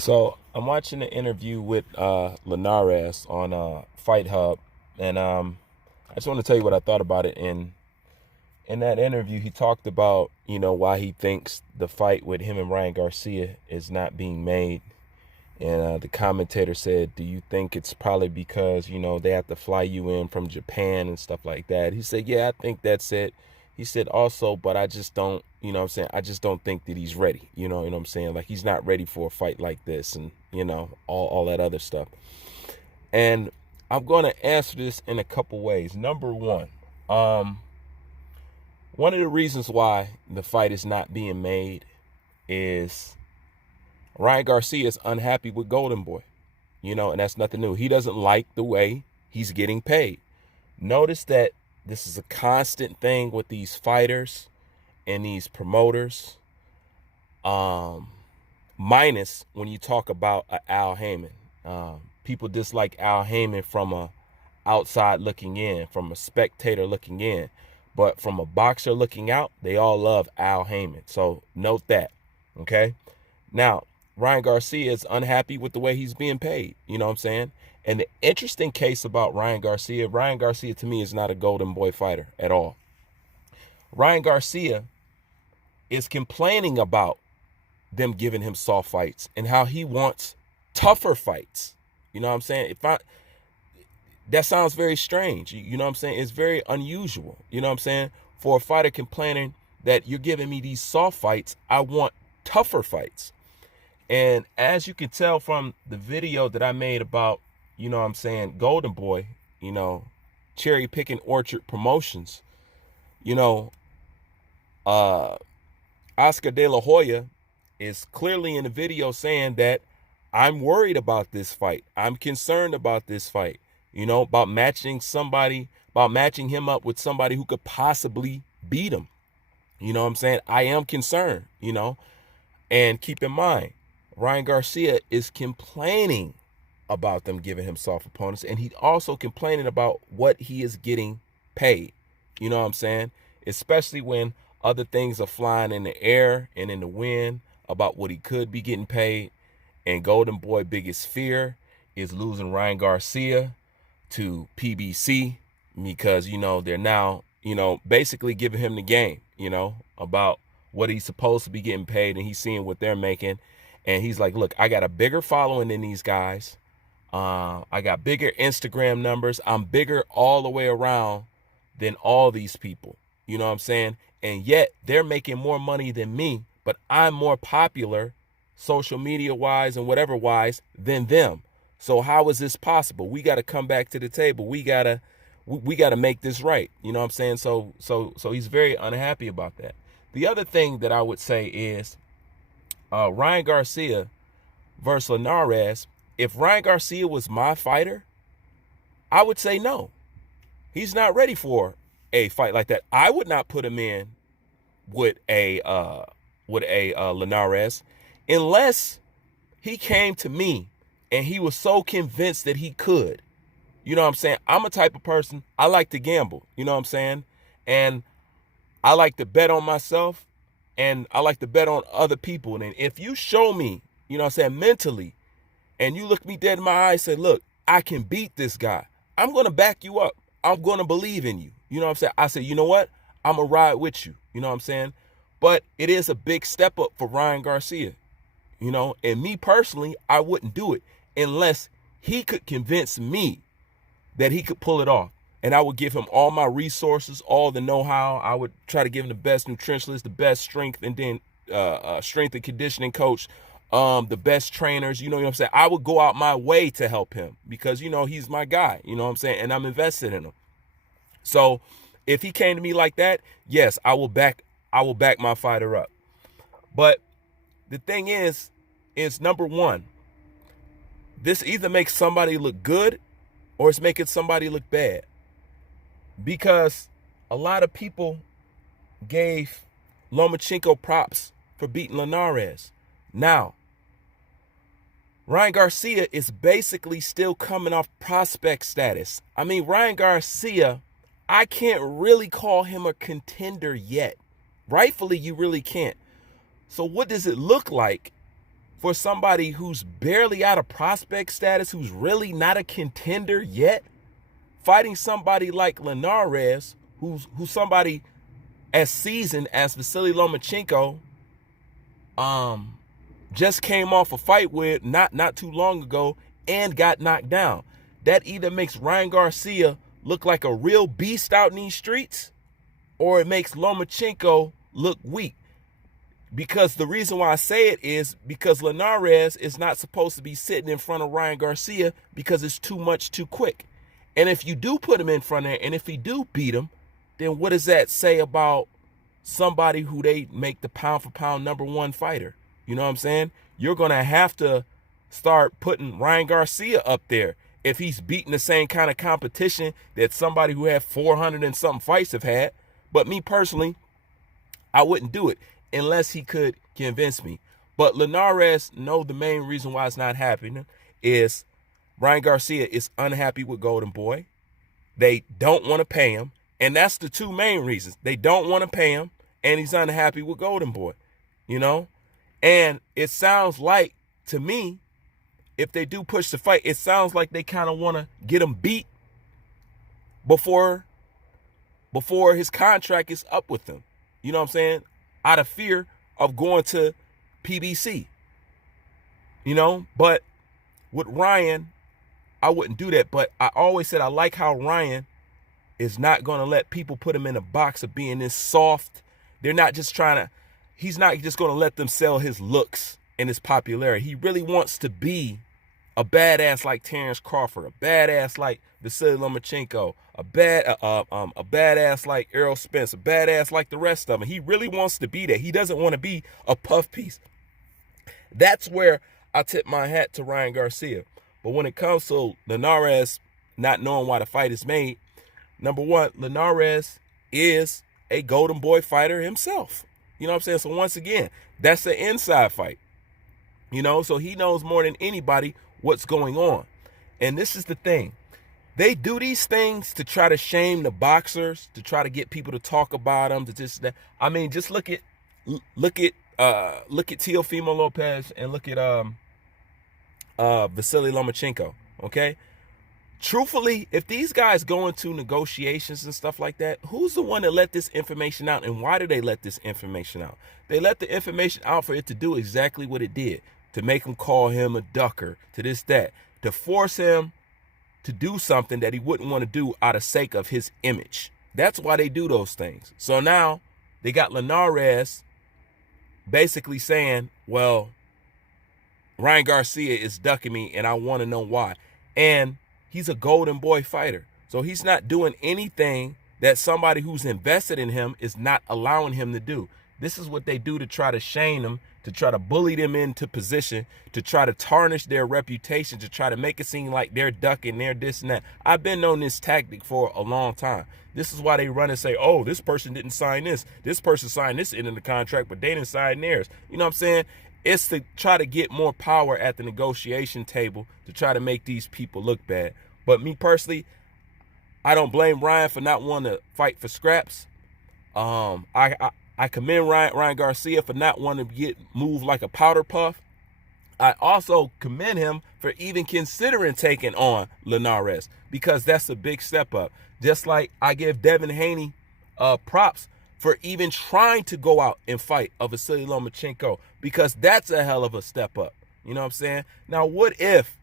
So I'm watching an interview with Linares on Fight Hub, and I just want to tell you what I thought about it. In that interview, he talked about why he thinks the fight with him and Ryan Garcia is not being made. And the commentator said, "Do you think it's probably because they have to fly you in from Japan and stuff like that?" He said, "Yeah, I think that's it." He said also, but I just don't, what I'm saying, I just don't think that he's ready. What I'm saying? Like, he's not ready for a fight like this, and all that other stuff. And I'm going to answer this in a couple ways. Number one, one of the reasons why the fight is not being made is Ryan Garcia is unhappy with Golden Boy, and that's nothing new. He doesn't like the way he's getting paid. Notice that this is a constant thing with these fighters and these promoters, minus when you talk about Al Heyman. People dislike Al Heyman from a outside looking in, from a spectator looking in. But from a boxer looking out, they all love Al Heyman. So note that, okay? Now, Ryan Garcia is unhappy with the way he's being paid. You know what I'm saying? And the interesting case about Ryan Garcia to me is not a golden boy fighter at all. Ryan Garcia is complaining about them giving him soft fights and how he wants tougher fights. You know what I'm saying? That sounds very strange. You know what I'm saying? It's very unusual. You know what I'm saying? For a fighter complaining that you're giving me these soft fights, I want tougher fights. And as you can tell from the video that I made about, Golden Boy, Cherry Picking Orchard Promotions, Oscar De La Hoya is clearly in the video saying that I'm worried about this fight. I'm concerned about this fight, about matching him up with somebody who could possibly beat him. You know what I'm saying? I am concerned, and keep in mind, Ryan Garcia is complaining about them giving him soft opponents, and he's also complaining about what he is getting paid. You know what I'm saying? Especially when other things are flying in the air and in the wind about what he could be getting paid. And Golden Boy biggest fear is losing Ryan Garcia to PBC because, they're now, basically giving him the game, about what he's supposed to be getting paid, and he's seeing what they're making. And he's like, look, I got a bigger following than these guys. I got bigger Instagram numbers. I'm bigger all the way around than all these people. You know what I'm saying? And yet they're making more money than me, but I'm more popular social media wise and whatever wise than them. So how is this possible? We got to come back to the table. We got to make this right. You know what I'm saying? So he's very unhappy about that. The other thing that I would say is Ryan Garcia versus Linares. If Ryan Garcia was my fighter, I would say no. He's not ready for a fight like that. I would not put him in with a Linares unless he came to me and he was so convinced that he could. You know what I'm saying? I'm a type of person, I like to gamble. You know what I'm saying? And I like to bet on myself, and I like to bet on other people. And if you show me, mentally, and you look me dead in my eyes and say, look, I can beat this guy, I'm going to back you up. I'm going to believe in you. You know what I'm saying? I say, you know what? I'm going to ride with you. You know what I'm saying? But it is a big step up for Ryan Garcia. And me personally, I wouldn't do it unless he could convince me that he could pull it off. And I would give him all my resources, all the know-how. I would try to give him the best nutritionist, the best strength, and then strength and conditioning coach, the best trainers. You know what I'm saying? I would go out my way to help him because, he's my guy. You know what I'm saying? And I'm invested in him. So if he came to me like that, yes, I will back my fighter up. But the thing is number one, this either makes somebody look good or it's making somebody look bad. Because a lot of people gave Lomachenko props for beating Linares. Now, Ryan Garcia is basically still coming off prospect status. I mean, Ryan Garcia, I can't really call him a contender yet. Rightfully, you really can't. So what does it look like for somebody who's barely out of prospect status, who's really not a contender yet, fighting somebody like Linares, who's somebody as seasoned as Vasily Lomachenko, just came off a fight with not too long ago and got knocked down. That either makes Ryan Garcia look like a real beast out in these streets, or it makes Lomachenko look weak. Because the reason why I say it is because Linares is not supposed to be sitting in front of Ryan Garcia because it's too much too quick. And if you do put him in front there, and if he do beat him, then what does that say about somebody who they make the pound for pound #1 fighter? You know what I'm saying? You're going to have to start putting Ryan Garcia up there if he's beating the same kind of competition that somebody who had 400 and something fights have had. But me personally, I wouldn't do it unless he could convince me. But Linares, the main reason why it's not happening is Ryan Garcia is unhappy with Golden Boy. They don't want to pay him. And that's the two main reasons. They don't want to pay him, and he's unhappy with Golden Boy, And it sounds like, to me, if they do push the fight, it sounds like they kind of want to get him beat before his contract is up with them. You know what I'm saying? Out of fear of going to PBC. But with Ryan, I wouldn't do that. But I always said I like how Ryan is not going to let people put him in a box of being this soft. He's not just going to let them sell his looks and his popularity. He really wants to be a badass like Terrence Crawford, a badass like Vasily Lomachenko, a badass like Errol Spence, a badass like the rest of them. He really wants to be that. He doesn't want to be a puff piece. That's where I tip my hat to Ryan Garcia. But when it comes to Linares not knowing why the fight is made, number one, Linares is a Golden Boy fighter himself. You know what I'm saying? So once again, that's an inside fight. So he knows more than anybody what's going on. And this is the thing. They do these things to try to shame the boxers, to try to get people to talk about them, to just that. I mean, just look at Teofimo Lopez and look at Vasily Lomachenko. Okay. Truthfully, if these guys go into negotiations and stuff like that, who's the one that let this information out, and why did they let this information out? They let the information out for it to do exactly what it did, to make him call him a ducker, to this, that, to force him to do something that he wouldn't want to do out of sake of his image. That's why they do those things. So now they got Linares basically saying, well, Ryan Garcia is ducking me and I want to know why. And he's a Golden Boy fighter. So he's not doing anything that somebody who's invested in him is not allowing him to do. This is what they do to try to shame them, to try to bully them into position, to try to tarnish their reputation, to try to make it seem like they're ducking, they're this and that. I've been on this tactic for a long time. This is why they run and say, oh, this person didn't sign this. This person signed this end of the contract, but they didn't sign theirs. You know what I'm saying? It's to try to get more power at the negotiation table to try to make these people look bad. But me personally, I don't blame Ryan for not wanting to fight for scraps. I commend Ryan Garcia for not wanting to get moved like a powder puff. I also commend him for even considering taking on Linares, because that's a big step up. Just like I give Devin Haney props for even trying to go out and fight a Vasily Lomachenko, because that's a hell of a step up. You know what I'm saying? Now, what if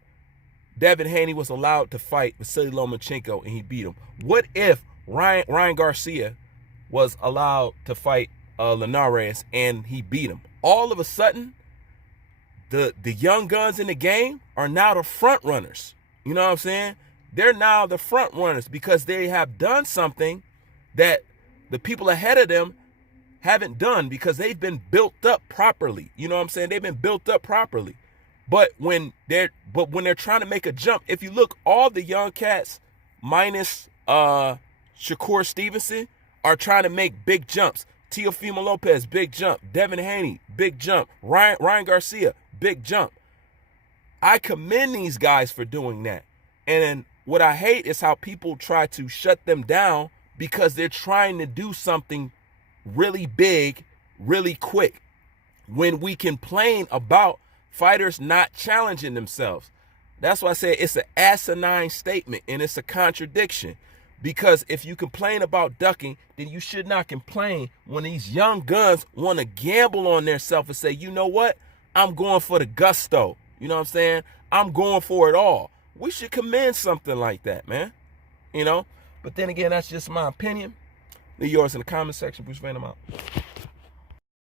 Devin Haney was allowed to fight Vasily Lomachenko and he beat him? What if Ryan Garcia was allowed to fight Linares and he beat him? All of a sudden, the young guns in the game are now the front runners. You know what I'm saying? They're now the front runners because they have done something that the people ahead of them haven't done, because they've been built up properly. You know what I'm saying? They've been built up properly. But when they're trying to make a jump, if you look, all the young cats minus Shakur Stevenson are trying to make big jumps. Teofimo Lopez, big jump. Devin Haney, big jump. Ryan Garcia, big jump. I commend these guys for doing that. And what I hate is how people try to shut them down because they're trying to do something really big, really quick, when we complain about Fighters not challenging themselves. That's why I say it's an asinine statement, and it's a contradiction. Because if you complain about ducking, then you should not complain when these young guns want to gamble on themselves and say, you know what? I'm going for the gusto. You know what I'm saying? I'm going for it all. We should commend something like that, man. You know? But then again, that's just my opinion. Leave yours in the comment section. Bruce Van, I'm out.